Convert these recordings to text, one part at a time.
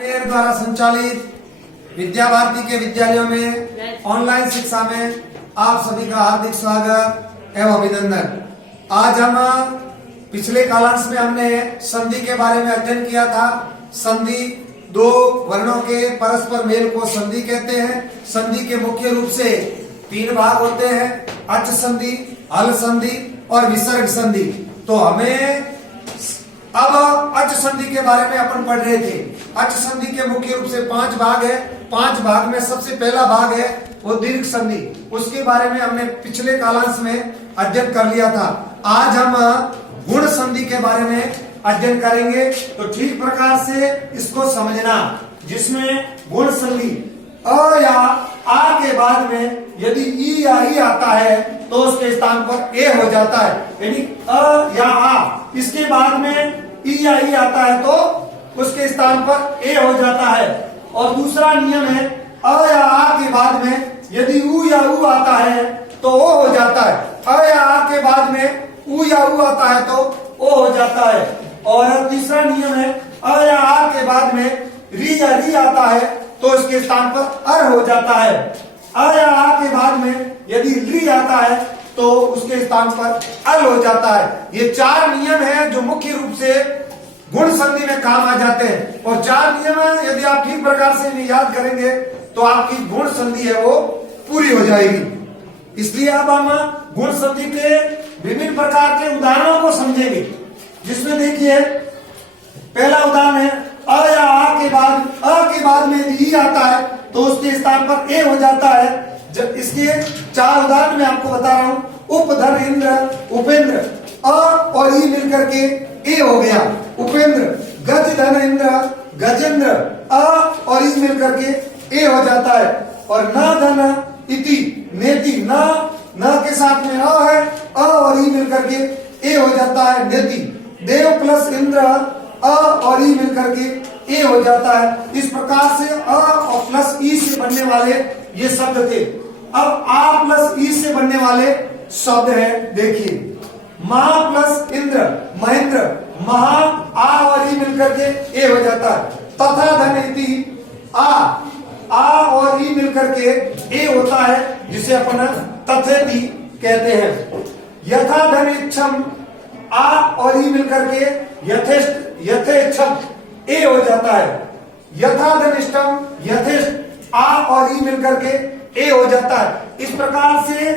द्वारा संचालित विद्या भारती के विद्यालयों में ऑनलाइन शिक्षा में आप सभी का हार्दिक स्वागत एवं अभिनंदन। आज हम पिछले कालांश में हमने संधि के बारे में अध्ययन किया था। संधि दो वर्णों के परस्पर मेल को संधि कहते हैं। संधि के मुख्य रूप से तीन भाग होते हैं, अच संधि, हल संधि और विसर्ग संधि। तो हमें अब अच संधि के बारे में अपन पढ़ रहे थे। अच संधि के मुख्य रूप से 5 भाग है। 5 भाग में सबसे पहला भाग है वो दीर्घ संधि। उसके बारे में हमने पिछले कालांश में अध्ययन कर लिया था। आज हम गुण संधि के बारे में अध्ययन करेंगे। तो ठीक प्रकार से इसको समझना, जिसमें गुण संधि अ या आ के बाद में यदि ई या ई आता है तो उसके स्थान पर ए हो जाता है, यानी अ या आ। इसके बाद में ई या ई आता है तो उसके स्थान पर ए हो जाता है। और दूसरा नियम है अ या आ के बाद में यदि उ या उ आता है तो ओ हो जाता है। अ या आ के बाद में उ या उ आता है तो ओ हो जाता है। और तीसरा नियम है अ या आ के बाद में री या री आता है तो इसके स्थान पर अर हो जाता है। अ या आ के बाद में यदि री आता है तो उसके स्थान पर अल हो जाता है। ये 4 नियम हैं जो मुख्य रूप से गुण संधि में काम आ जाते हैं। और 4 नियम यदि आप ठीक प्रकार से इन्हें याद करेंगे तो आपकी गुण संधि है वो पूरी हो जाएगी। इसलिए अब हम गुण संधि के विभिन्न प्रकार के उदाहरणों को समझेंगे, जिसमें देखिए पहला उदाहरण है अ या आ के बाद में यदि ई आता है तो उसके स्थान पर ए हो जाता है। जब इसके 4 उदाहरण मैं आपको बता रहा हूं। उप धन इंद्र उपेंद्र, अ और ई मिलकर के ए हो गया उपेंद्र। गज धन इंद्र गजेंद्र, अ और ई मिलकर के ए हो जाता है। और न धन इति नेति, न के साथ में अ है, अ और ई मिलकर के ए हो जाता है नेति। देव प्लस इंद्र, अ और ई मिलकर के ए हो जाता है। इस प्रकार से अ और प्लस ई से बनने वाले ये शब्द थे। अब आ प्लस ई से बनने वाले शब्द है, देखिए महा प्लस इंद्र महेंद्र, महा आ और ई मिलकर के ए हो जाता है। तथा धन इति आ और ई मिलकर के ए होता है, जिसे अपन तथेति कहते हैं। यथा धन इच्छम, आ और ई मिलकर के यथेच्छम ए हो जाता है। यथा धनिष्ठम यथेष्ट, आ और ई मिलकर के ए हो जाता है। इस प्रकार से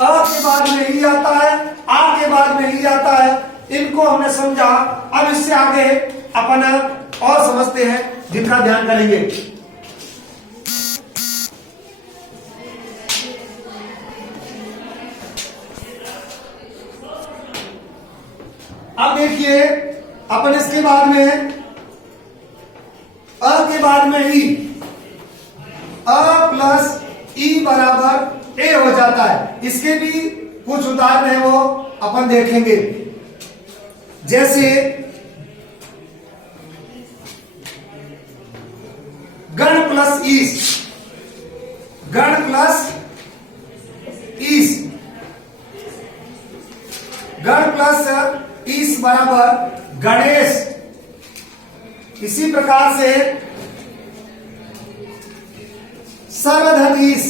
अ के बाद में ई आता है, आ के बाद में ई आता है। इनको हमने समझा। अब इससे आगे अपन और समझते हैं, जिनका ध्यान करेंगे। अब देखिए अपन इसके बाद में अ के बाद में ई, अ प्लस ई बराबर ए हो जाता है। इसके भी कुछ उदाहरण है वो अपन देखेंगे। जैसे गण प्लस ईस, गण प्लस ईस, गण प्लस ईस बराबर गणेश। इसी प्रकार से सर्वधन ईस,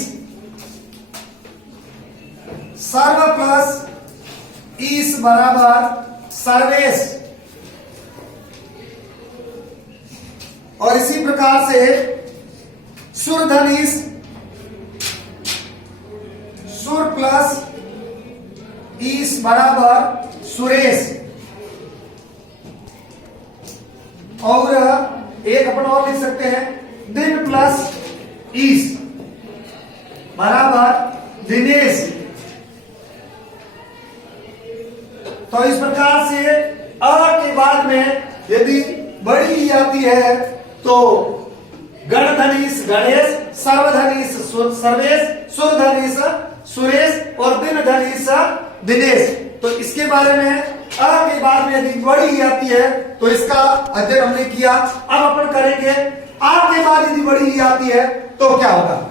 सर्व प्लस ईस बराबर सर्वेश। और इसी प्रकार से सुरधन ईस, सुर प्लस ईस बराबर सुरेश। और एक अपन और लिख सकते हैं, दिन प्लस ईस बराबर दिनेश। तो इस प्रकार से अ के बाद में यदि बड़ी ई आती है तो गणधनीश गणेश, सर्वधनीश सर्वेश, सुरधनीश सुरेश और दिन धनीश दिनेश। तो इसके बारे में अ के बाद में यदि बड़ी ई आती है तो इसका अध्ययन हमने किया। अब अपन करेंगे आ के बाद यदि बड़ी ई आती है तो क्या होगा।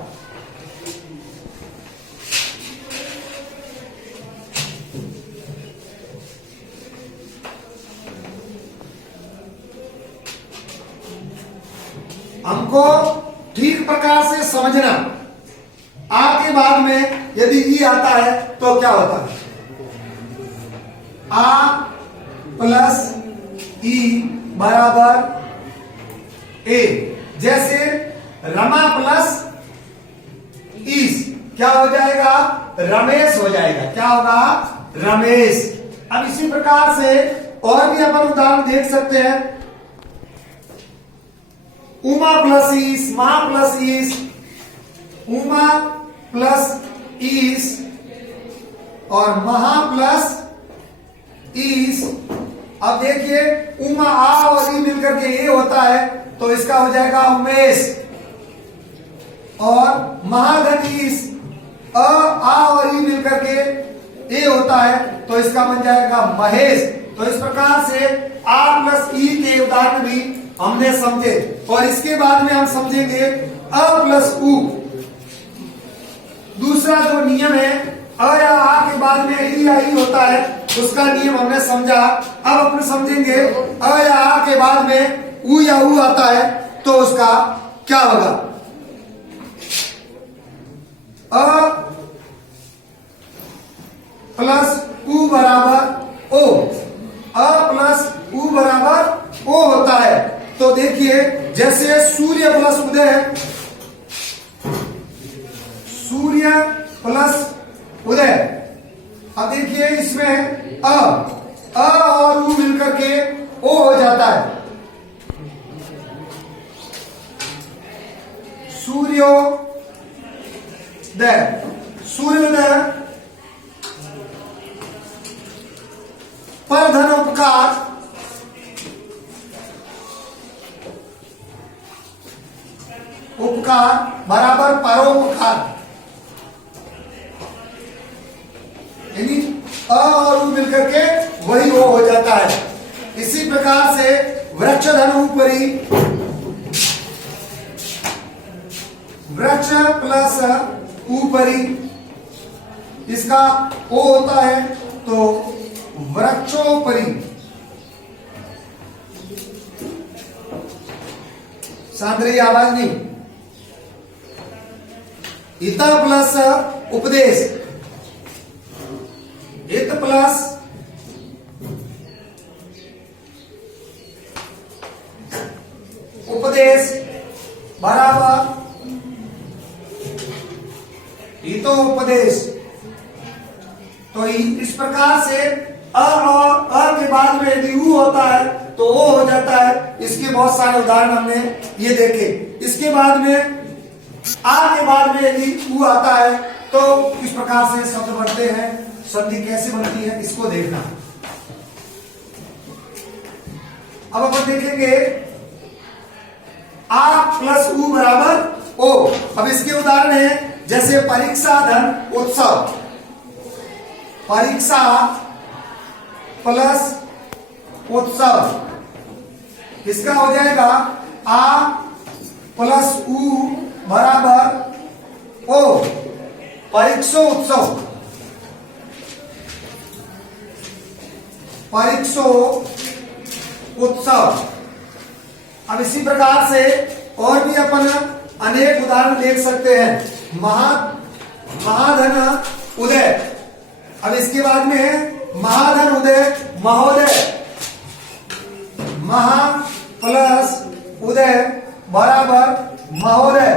हमको ठीक प्रकार से समझना। आ के बाद में यदि ई आता है तो क्या होता है? आ प्लस ई बराबर ए। जैसे रमा प्लस ईस क्या हो जाएगा? रमेश हो जाएगा। क्या होगा? रमेश। अब इसी प्रकार से और भी अपन उदाहरण देख सकते हैं। उमा प्लस ईस, मा प्लस ईस, उमा प्लस ईस और महा प्लस ईस। अब देखिए उमा आ और ई मिलकर के ए होता है तो इसका हो जाएगा उमेश। और महाधन ईस आ और ई मिलकर के ए होता है तो इसका बन जाएगा महेश। तो इस प्रकार से आ प्लस ई के उदाहरण भी हमने समझे। और इसके बाद में हम समझेंगे अ प्लस उ। दूसरा जो नियम है अ या आ के बाद में ई या ई होता है उसका नियम हमने समझा। अब अपन समझेंगे अ या आ के बाद में उ या उ आता है तो उसका क्या होगा? अ प्लस उ बराबर ओ। अ प्लस उ बराबर ओ होता है। तो देखिए जैसे सूर्य प्लस उदय, सूर्य प्लस उदय। अब देखिए इसमें अ और उ मिलकर के ओ हो जाता है। सूर्योदय, सूर्योदय पर धन उपकार, उपकार बराबर परोपकार। यानी अ और उ मिलकर के वही ओ हो जाता है। इसी प्रकार से वृक्ष धन ऊपरी, वृक्ष प्लस ऊपरी इसका ओ होता है तो वृक्षोपरि। शांत रही, आवाज नहीं। इत प्लस उपदेश, इत प्लस उपदेश बराबर हितोपदेश। तो इस प्रकार से अ और अ के बाद में यदि उ होता है तो ओ हो जाता है। इसके बहुत सारे उदाहरण हमने ये देखे। इसके बाद में आ के बाद में यदि उ आता है तो किस प्रकार से शब्द बनते हैं, संधि कैसे बनती है, इसको देखना। अब अपन देखेंगे आ प्लस उ बराबर ओ। अब इसके उदाहरण है जैसे परीक्षा धन उत्सव, परीक्षा प्लस उत्सव इसका हो जाएगा आ प्लस उ बराबर ओ। परीक्षोत्सव, परीक्षोत्सव। अब इसी प्रकार से और भी अपन अनेक उदाहरण देख सकते हैं। महाधन उदय। अब इसके बाद में है महाधन उदय महोदय। महा प्लस उदय बराबर महोदय।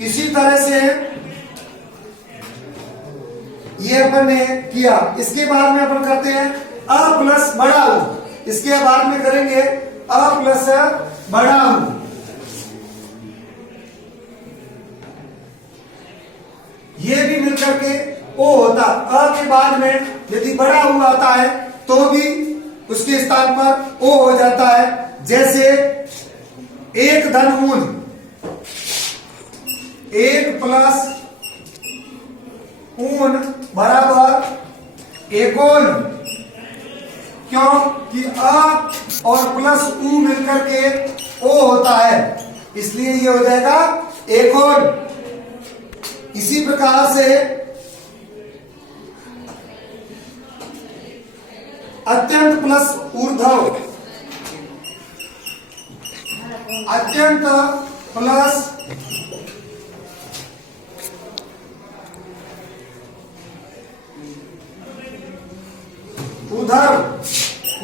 इसी तरह से ये अपन ने किया। इसके बाद में अपन करते हैं अ प्लस बड़ा उ। इसके बाद में करेंगे अ प्लस बड़ा उ। ये भी मिलकर के ओ होता। अ के बाद में यदि बड़ा उ आता है तो भी उसके स्थान पर ओ हो जाता है। जैसे एक धन ऊन, एक प्लस ऊन बराबर एकोन। क्यों कि अ और प्लस उ मिलकर के ओ होता है, इसलिए ये हो जाएगा एकोन। इसी प्रकार से अत्यंत प्लस ऊर्ध्व, अत्यंत प्लस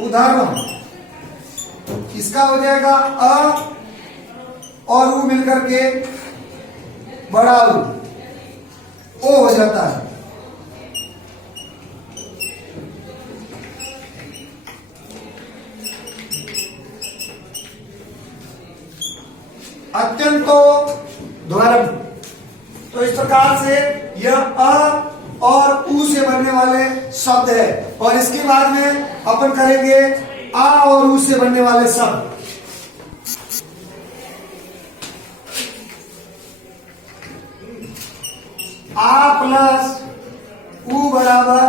उधर्व, इसका हो जाएगा अ और उ मिलकर के बड़ा ओ हो जाता है। अत्यंतो ध्वरम। तो इस प्रकार से यह अ और उ से बनने वाले शब्द है। और इसके बाद में अपन करेंगे आ और उ से बनने वाले शब्द। आ प्लस उ बराबर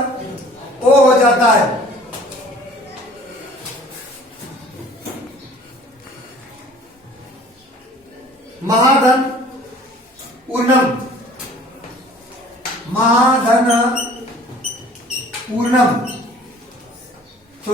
ओ हो जाता है। महाधन ऊर्णम, महाधन ऊर्णम।